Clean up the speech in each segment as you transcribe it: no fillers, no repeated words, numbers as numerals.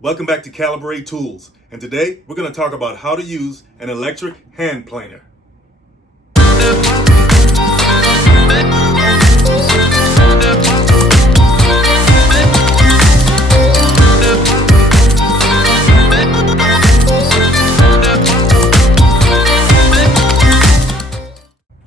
Welcome back to Calibrate Tools, and today we're going to talk about how to use an electric hand planer.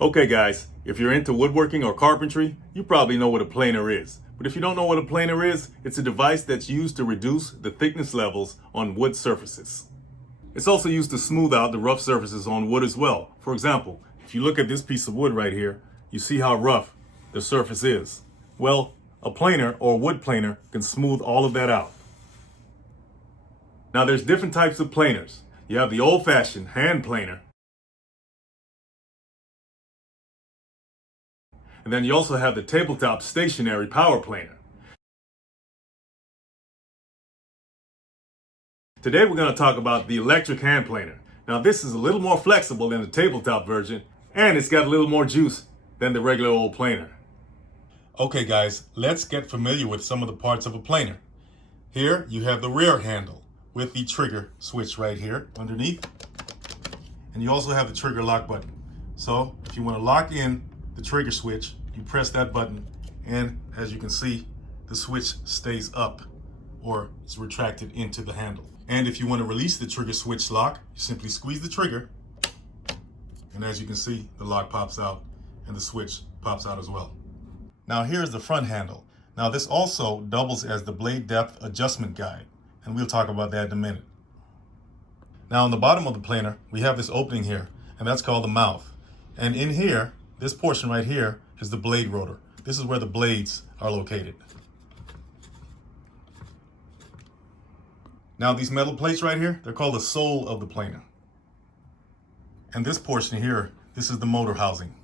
Okay guys, if you're into woodworking or carpentry, you probably know what a planer is. But if you don't know what a planer is, it's a device that's used to reduce the thickness levels on wood surfaces. It's also used to smooth out the rough surfaces on wood as well. For example, if you look at this piece of wood right here, you see how rough the surface is. Well, a planer or wood planer can smooth all of that out. Now there's different types of planers. You have the old-fashioned hand planer, and then you also have the tabletop stationary power planer. Today we're going to talk about the electric hand planer. Now this is a little more flexible than the tabletop version, and it's got a little more juice than the regular old planer. Okay guys, let's get familiar with some of the parts of a planer. Here you have the rear handle with the trigger switch right here underneath. And you also have the trigger lock button. So if you want to lock in the trigger switch, you press that button, and as you can see, the switch stays up or is retracted into the handle. And if you want to release the trigger switch lock, you simply squeeze the trigger, and as you can see, the lock pops out and the switch pops out as well. Now here's the front handle. Now this also doubles as the blade depth adjustment guide, and we'll talk about that in a minute. Now on the bottom of the planer, we have this opening here, and that's called the mouth. And in here, this portion right here is the blade rotor. This is where the blades are located. Now these metal plates right here, they're called the sole of the planer. And this portion here, this is the motor housing.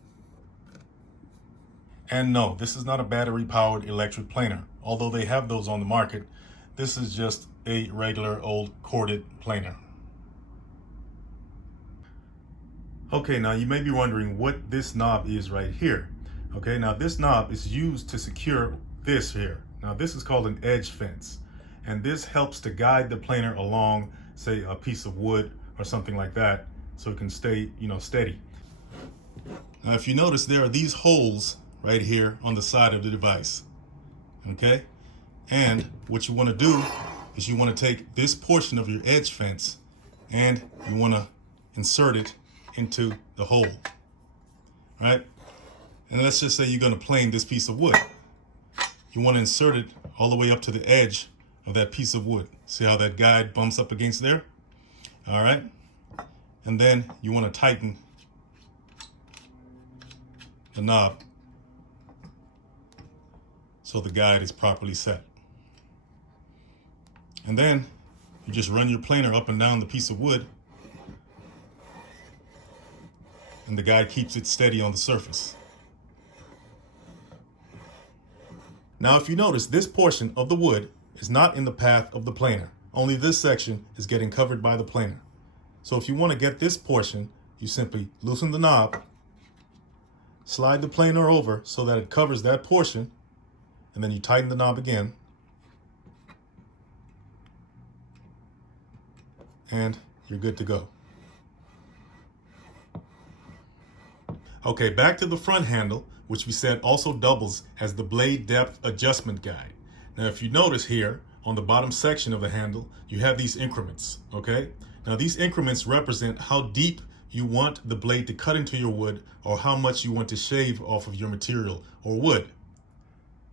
And no, this is not a battery-powered electric planer. Although they have those on the market, this is just a regular old corded planer. Okay, now you may be wondering what this knob is right here. Okay, now this knob is used to secure this here. Now this is called an edge fence. And this helps to guide the planer along, say, a piece of wood or something like that, so it can stay, steady. Now, if you notice, there are these holes right here on the side of the device, okay? And what you want to do is you want to take this portion of your edge fence and you want to insert it into the hole, right? And let's just say you're going to plane this piece of wood. You want to insert it all the way up to the edge of that piece of wood. See how that guide bumps up against there? All right. And then you want to tighten the knob so the guide is properly set. And then you just run your planer up and down the piece of wood, and the guide keeps it steady on the surface. Now, if you notice, this portion of the wood is not in the path of the planer. Only this section is getting covered by the planer. So if you want to get this portion, you simply loosen the knob, slide the planer over so that it covers that portion, and then you tighten the knob again, and you're good to go. Okay, back to the front handle, which we said also doubles as the blade depth adjustment guide. Now, if you notice here on the bottom section of the handle, you have these increments, okay? Now, these increments represent how deep you want the blade to cut into your wood or how much you want to shave off of your material or wood.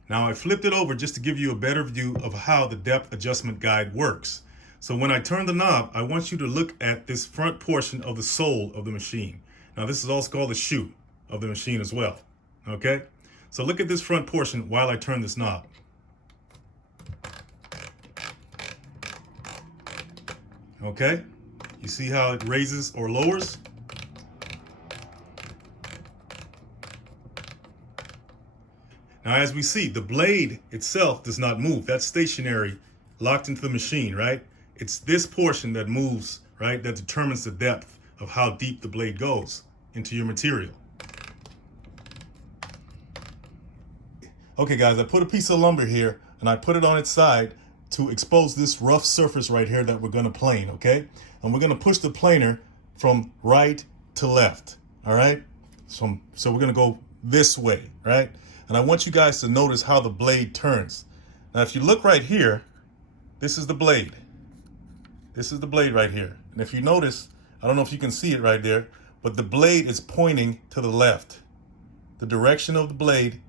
Now, I flipped it over just to give you a better view of how the depth adjustment guide works. So when I turn the knob, I want you to look at this front portion of the sole of the machine. Now, this is also called the shoe of the machine as well, okay? So look at this front portion while I turn this knob. Okay, you see how it raises or lowers? Now, as we see, the blade itself does not move. That's stationary, locked into the machine, right? It's this portion that moves, right? That determines the depth of how deep the blade goes into your material. Okay, guys, I put a piece of lumber here and I put it on its side to expose this rough surface right here that we're going to plane, okay? And we're going to push the planer from right to left, all right? So we're going to go this way, right? And I want you guys to notice how the blade turns. Now, if you look right here, this is the blade. This is the blade right here. And if you notice, I don't know if you can see it right there, but the blade is pointing to the left. The direction of the blade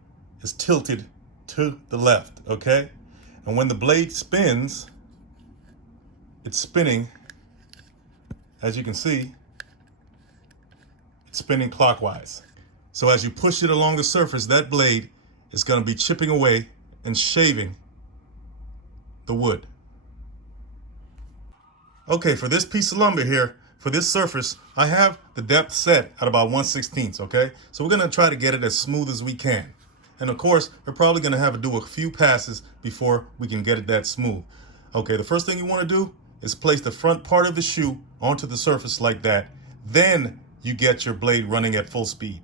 is tilted to the left, okay? And when the blade spins, it's spinning, as you can see, it's spinning clockwise. So as you push it along the surface, that blade is going to be chipping away and shaving the wood. Okay, for this piece of lumber here, for this surface, I have the depth set at about 1/16, okay? So we're going to try to get it as smooth as we can. And of course, we're probably going to have to do a few passes before we can get it that smooth. Okay, the first thing you want to do is place the front part of the shoe onto the surface like that. Then you get your blade running at full speed.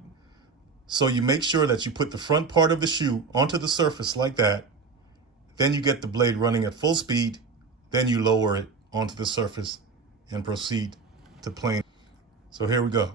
So you make sure that you put the front part of the shoe onto the surface like that. Then you get the blade running at full speed. Then you lower it onto the surface and proceed to plane. So here we go.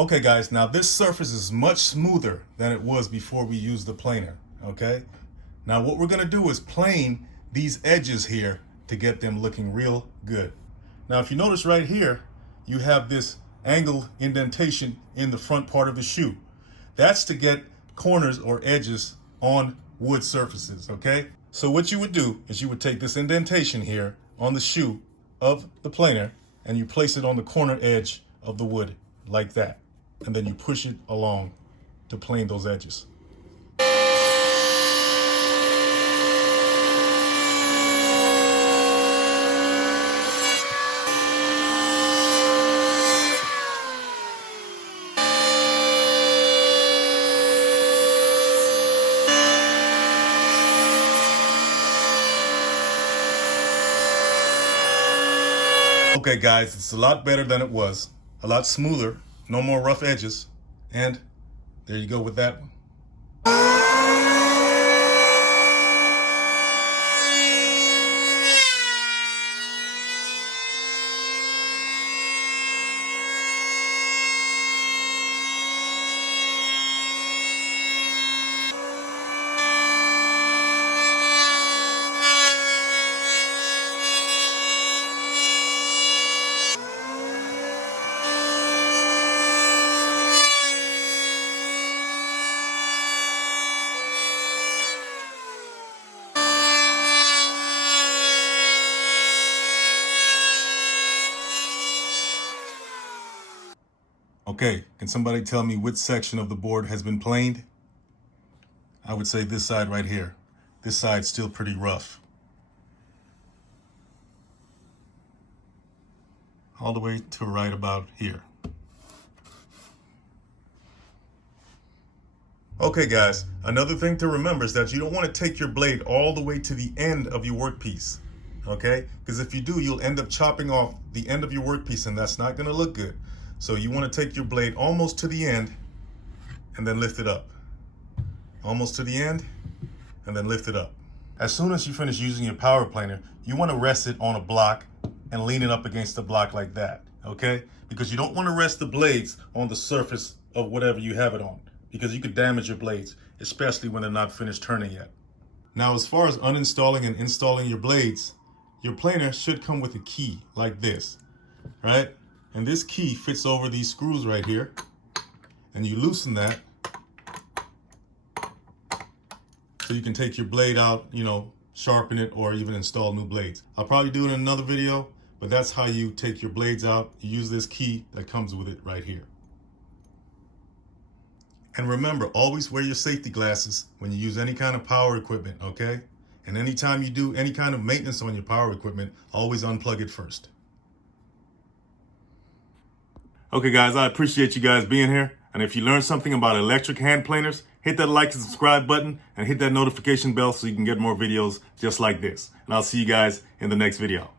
Okay guys, now this surface is much smoother than it was before we used the planer, okay? Now what we're gonna do is plane these edges here to get them looking real good. Now if you notice right here, you have this angled indentation in the front part of the shoe. That's to get corners or edges on wood surfaces, okay? So what you would do is you would take this indentation here on the shoe of the planer and you place it on the corner edge of the wood like that. And then you push it along to plane those edges. Okay guys, it's a lot better than it was, a lot smoother. No more rough edges. And there you go with that one. Okay, can somebody tell me which section of the board has been planed? I would say this side right here. This side's still pretty rough. all the way to right about here. Okay guys, another thing to remember is that you don't want to take your blade all the way to the end of your workpiece, okay? Because if you do, you'll end up chopping off the end of your workpiece and that's not going to look good. So you want to take your blade almost to the end and then lift it up. Almost to the end and then lift it up. As soon as you finish using your power planer, you want to rest it on a block and lean it up against the block like that, okay? Because you don't want to rest the blades on the surface of whatever you have it on, because you could damage your blades, especially when they're not finished turning yet. Now, as far as uninstalling and installing your blades, your planer should come with a key like this, right? And this key fits over these screws right here, and you loosen that so you can take your blade out, you know, sharpen it, or even install new blades. I'll probably do it in another video, but that's how you take your blades out. You use this key that comes with it right here. And remember, always wear your safety glasses when you use any kind of power equipment, okay? And anytime you do any kind of maintenance on your power equipment, always unplug it first. Okay guys, I appreciate you guys being here. And if you learned something about electric hand planers, hit that like and subscribe button and hit that notification bell so you can get more videos just like this. And I'll see you guys in the next video.